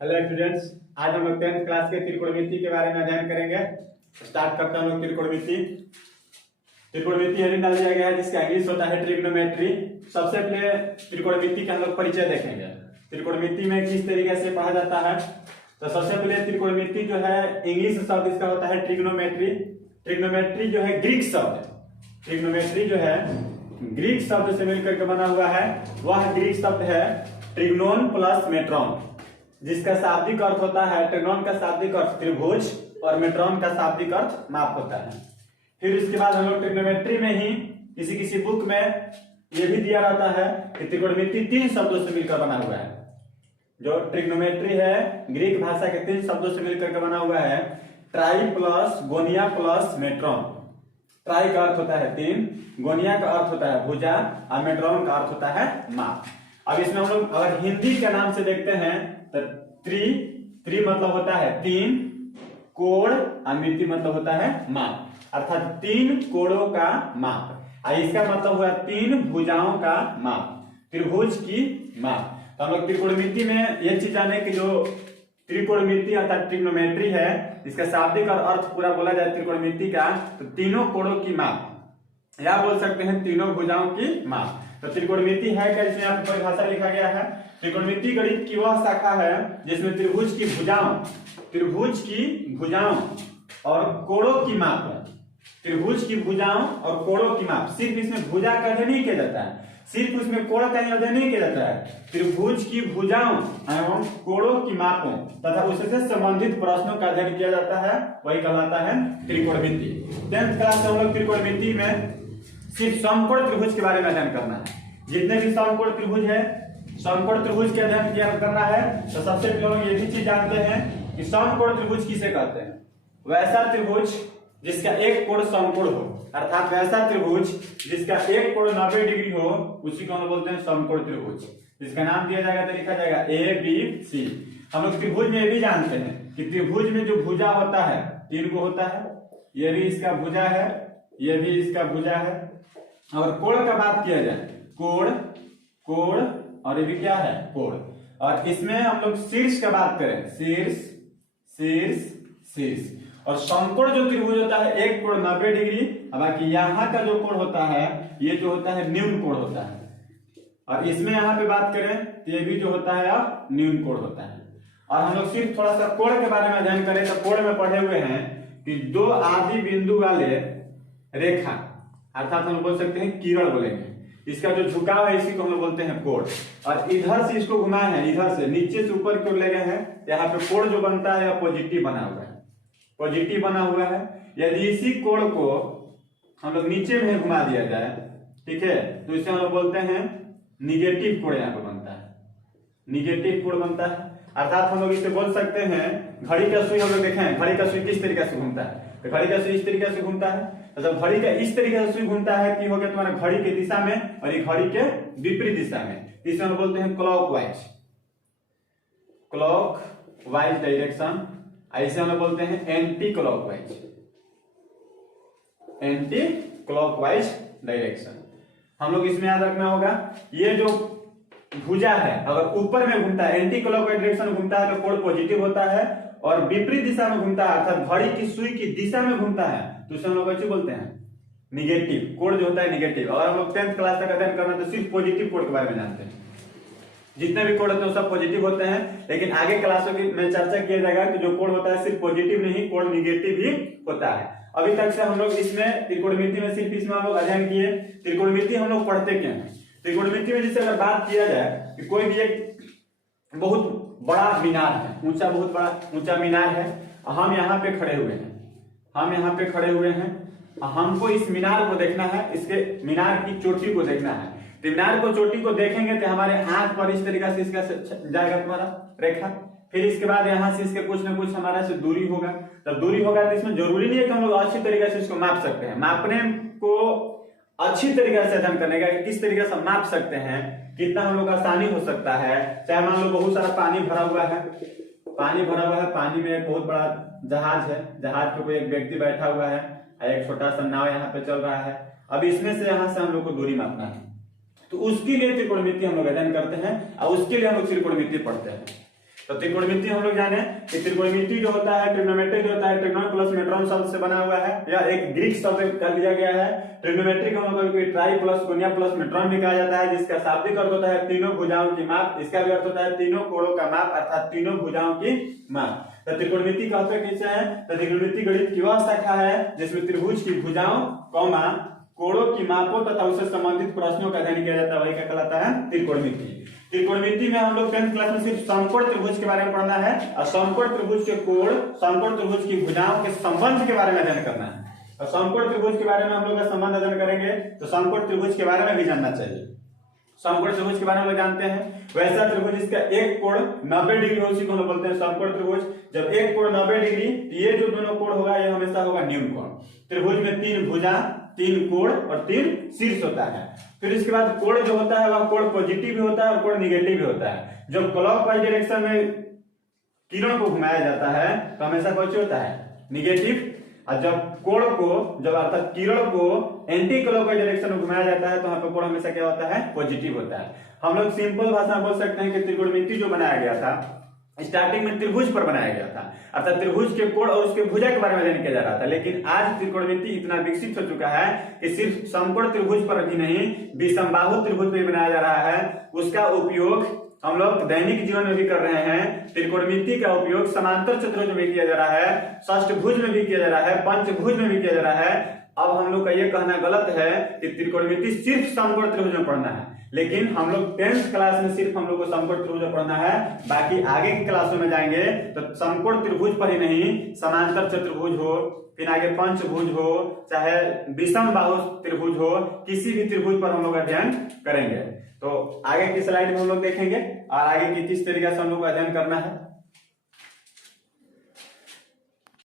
Hello students, आज हम लोग 10th क्लास के त्रिकोणमिति के बारे में अध्ययन करेंगे। स्टार्ट करते हैं हम लोग त्रिकोणमिति। त्रिकोणमिति हेडिंग डाल दिया गया है जिसका इंग्लिश होता है ट्रिग्नोमेट्री। सबसे पहले त्रिकोणमिति का हम लोग परिचय देखेंगे। त्रिकोणमिति में किस तरीके से पढ़ा जाता है, तो सबसे पहले त्रिकोणमिति जो है इंग्लिश शब्द इसका होता है ट्रिग्नोमेट्री। ट्रिग्नोमेट्री जो है ग्रीक शब्द है। ट्रिग्नोमेट्री जो है ग्रीक शब्द से मिलकर के बना हुआ है। वह ग्रीक शब्द है ट्रिग्नोन प्लस मेट्रॉन, जिसका शाब्दिक अर्थ होता है, ट्रिग्नोन का शाब्दिक अर्थ त्रिभुज और मेट्रॉन का शाब्दिक अर्थ माप होता है। फिर इसके बाद हम लोग ट्रिग्नोमेट्री में ही किसी बुक में यह भी दिया रहता है कि त्रिकोणमिति 3 शब्दों से मिलकर बना हुआ है। जो ट्रिग्नोमेट्री है ग्रीक भाषा के 3 शब्दों से मिलकर के बना हुआ है, ट्राई प्लस गोनिया प्लस मेट्रॉन। ट्राई का अर्थ होता है 3, गोनिया का अर्थ होता है भुजा और मेट्रॉन का अर्थ होता है माप। अब इसमें हम लोग अगर हिंदी के नाम से देखते हैं तो त्रि मतलब होता है 3, कोण और मिति मतलब होता है माप, अर्थात 3 कोणों का माप। और इसका मतलब हुआ 3 भुजाओं का माप, त्रिभुज की माप। तो हम लोग त्रिकोणमिति में यह चीज जाने कि जो त्रिकोणमिति अर्थात ट्रिग्नोमेट्री है, इसका शाब्दिक और अर्थ पूरा बोला जाए त्रिकोणमिति का तो तीनों कोणों की माप, या बोल सकते हैं तीनों भुजाओं की माप। तो त्रिकोणमिति है क्या, इसमें यहाँ परिभाषा लिखा गया है। त्रिकोणमिति गणित की वह शाखा है जिसमें त्रिभुज की भुजाओं और कोणों की माप, त्रिभुज की भुजाओं और कोणों की माप। सिर्फ इसमें भुजा का अध्ययन नहीं किया जाता है, सिर्फ उसमें कोण का अध्ययन नहीं किया जाता है, त्रिभुज की भुजाओं एवं कोणों की मापों तथा उससे संबंधित प्रश्नों का अध्ययन किया जाता है, वही कहलाता है त्रिकोणमिति। 10th क्लास में हम लोग त्रिकोणमिति में सिर्फ समकोण त्रिभुज के बारे में अध्ययन करना है। जितने भी समकोण त्रिभुज है, समकोण त्रिभुज के अध्ययन करना है। तो सबसे पहले लोग ये भी चीज जानते हैं कि समकोण त्रिभुज किसे कहते हैं। वैसा त्रिभुज जिसका एक कोण समकोण हो, अर्थात वैसा त्रिभुज जिसका एक कोण 90 डिग्री हो, उसी को हम बोलते हैं समकोण त्रिभुज। जिसका नाम दिया जाएगा तो लिखा जाएगा ABC। हम लोग त्रिभुज में ये भी जानते हैं कि त्रिभुज में जो भुजा होता है 3 को होता है, ये भी इसका भुजा है, ये भी इसका भुजा है। और कोण का बात किया जाए, कोण और ये भी क्या है, कोण। और इसमें हम लोग शीर्ष का बात करें, शीर्ष। और समकोण जो त्रिभुज होता है एक कोण 90 डिग्री, बाकी यहाँ का जो कोण होता है ये जो होता है न्यून कोण होता है। और इसमें यहाँ पे बात करें तो ये भी जो होता है अब न्यून कोण होता है। और हम लोग सिर्फ थोड़ा सा कोण के बारे में अध्ययन करें तो कोण में पढ़े हुए हैं कि 2 आदि बिंदु वाले रेखा, अर्थात हम लोग बोल सकते हैं किरण बोलेंगे, इसका जो झुकाव है इसी को हम लोग बोलते हैं कोण। और इधर से इसको घुमाए हैं, इधर से नीचे से ऊपर की ओर ले गए हैं, यहाँ पे कोण जो बनता है पॉजिटिव बना हुआ है, पॉजिटिव बना हुआ है। यदि इसी कोण को हम लोग नीचे में घुमा दिया जाए, ठीक है, तो इसे हम लोग बोलते हैं निगेटिव कोण, यहाँ पे बनता है निगेटिव कोण बनता है। अर्थात हम लोग इसे बोल सकते हैं, घड़ी का सुई हम लोग देखें, घड़ी का सुई किस तरीके से घूमता है, तो घड़ी का सुई इस तरीके से घूमता है। तो जब घड़ी का इस तरीके से सुई घूमता है कि हो गया तुम्हारा घड़ी की दिशा में और ये घड़ी के विपरीत दिशा में, इसे हम बोलते हैं क्लॉकवाइज डायरेक्शन। ऐसे हम लोग बोलते हैं एंटी क्लॉकवाइज डायरेक्शन। हम लोग इसमें याद रखना होगा, ये जो भुजा है अगर ऊपर में घूमता है, एंटी क्लॉकवाइज डायरेक्शन में घूमता है तो कोण पॉजिटिव होता है, और विपरीत दिशा में घूमता है अर्थात घड़ी की सुई की दिशा में घूमता है तो उसे हम लोग कैसे बोलते हैं, निगेटिव। कोण जो होता है निगेटिव। और हम लोग 10th क्लास तक अध्ययन करना तो सिर्फ पॉजिटिव कोण के बारे में जानते हैं। जितने भी कोण होते हैं सब पॉजिटिव होते हैं, लेकिन आगे क्लासों में चर्चा किया जाएगा कि जो कोण होता है सिर्फ पॉजिटिव नहीं, कोण निगेटिव भी होता है। अभी तक से हम लोग इसमें त्रिकोणमिति में सिर्फ इसमें हम लोग अध्ययन किए। त्रिकोणमिति हम लोग पढ़ते क्या है, त्रिकोणमिति में जैसे अगर बात किया जाए कि कोई भी एक बहुत बड़ा मीनार है, बहुत बड़ा ऊंचा मीनार है, हम यहाँ पे खड़े हुए हैं, हमको इस मीनार को देखना है, इसके मीनार की चोटी को देखना है। मीनार को चोटी को देखेंगे तो हमारे आंख पर इस तरीके से इसका जाएगा तुम्हारा रेखा। फिर इसके बाद यहाँ से इसके कुछ ना कुछ हमारा से दूरी होगा। जब दूरी होगा तो इसमें जरूरी नहीं है कि हम लोग अच्छी तरीके से इसको माप सकते हैं। मापने को अच्छी तरीके से अध्ययन करने का किस तरीके से माप सकते हैं, कितना हम लोग आसानी हो सकता है। चाहे मान लो बहुत सारा पानी भरा हुआ है, पानी में एक बहुत बड़ा जहाज है, जहाज पे कोई एक व्यक्ति बैठा हुआ है, एक छोटा सा नाव यहाँ पे चल रहा है। अब इसमें से यहाँ से हम लोग को दूरी मापना है, तो उसके लिए त्रिकोणमिति हम लोग अध्ययन करते हैं और उसके लिए हम लोग त्रिकोणमिति पढ़ते हैं। तो त्रिकोणमिति हम लोग जाने कि त्रिकोणमिति जो होता है, ट्रिग्नोमेट्री जो होता है, ट्रिग्नोन प्लस मेट्रॉन शब्द से बना हुआ है, या एक ग्रीक शब्द कर दिया गया है। ट्रिग्नोमेट्री को हम लोग ट्राई प्लस कोनिया प्लस मेट्रॉन भी कहा जाता है, जिसका शाब्दिक अर्थ होता है तीनों भुजाओं की माप। इसका भी अर्थ होता है तीनों कोणों का माप, अर्थात तीनों भुजाओं की माप। तो त्रिकोणमिति का अर्थ कैसे है? तो त्रिकोणमिति गणित की वह शाखा है जिसमें त्रिभुज की भुजाओं, कोणों की मापों तथा उससे संबंधित प्रश्नों का अध्ययन किया जाता है, वही क्या कहलाता है? त्रिकोणमिति। त्रिकोणमिति में हम लोग 10th क्लास में सिर्फ समकोण त्रिभुज के बारे में पढ़ना है, और समकोण त्रिभुज के कोण, समकोण त्रिभुज की भुजाओं के संबंध के बारे में अध्ययन करना है। और समकोण त्रिभुज के बारे में हम लोग का संबंध अध्ययन करेंगे तो समकोण त्रिभुज के बारे में भी जानना चाहिए। समकोण त्रिभुज के बारे में जानते हैं, वैसा त्रिभुज जिसका एक कोण 90 डिग्री हो, उसी को हम लोग बोलते हैं समकोण त्रिभुज। जब एक कोण 90 डिग्री, ये जो दोनों कोण होगा ये हमेशा होगा न्यून कोण। त्रिभुज में 3 भुजा, 3 कोण और 3 शीर्ष होता है। फिर इसके बाद कोण जो होता है वह कोण पॉजिटिव भी होता है और कोण निगेटिव भी होता है। जब क्लॉकवाइज डायरेक्शन में किरण को घुमाया जाता है तो हमेशा कौन होता है? निगेटिव। और जब कोण को, जब अर्थात किरण को एंटी क्लॉकवाइज डायरेक्शन में घुमाया जाता है तो वहां पर कोण हमेशा क्या होता है? पॉजिटिव होता है। हम लोग सिंपल भाषा में बोल सकते हैं कि त्रिकोणमिति जो बनाया गया था, स्टार्टिंग में त्रिभुज पर बनाया गया था, अर्थात त्रिभुज के कोण और उसके भुजा के बारे में अध्ययन किया जा रहा था। लेकिन आज त्रिकोणमिति इतना विकसित हो चुका है कि सिर्फ समकोण त्रिभुज पर भी नहीं, विषमबाहु त्रिभुज पर बनाया जा रहा है। उसका उपयोग हम लोग दैनिक जीवन में भी कर रहे हैं। त्रिकोणमिति का उपयोग समांतर चतुर्भुज में भी किया जा रहा है, षष्ठभुज में भी किया जा रहा है, पंचभुज में भी किया जा रहा है। अब हम लोग का ये कहना गलत है कि त्रिकोणमिति सिर्फ समकोण त्रिभुज में पढ़ना है, लेकिन हम लोग 10th क्लास में सिर्फ हम लोग को समकोण त्रिभुज में पढ़ना है। बाकी आगे की क्लासों में जाएंगे तो समकोण त्रिभुज पर ही नहीं, समांतर चतुर्भुज हो, फिर आगे पंचभुज हो, चाहे विषम बाहु त्रिभुज हो, किसी भी त्रिभुज पर हम लोग अध्ययन करेंगे। तो आगे की स्लाइड में हम लोग देखेंगे और आगे की किस तरीके से हम लोग अध्ययन करना है।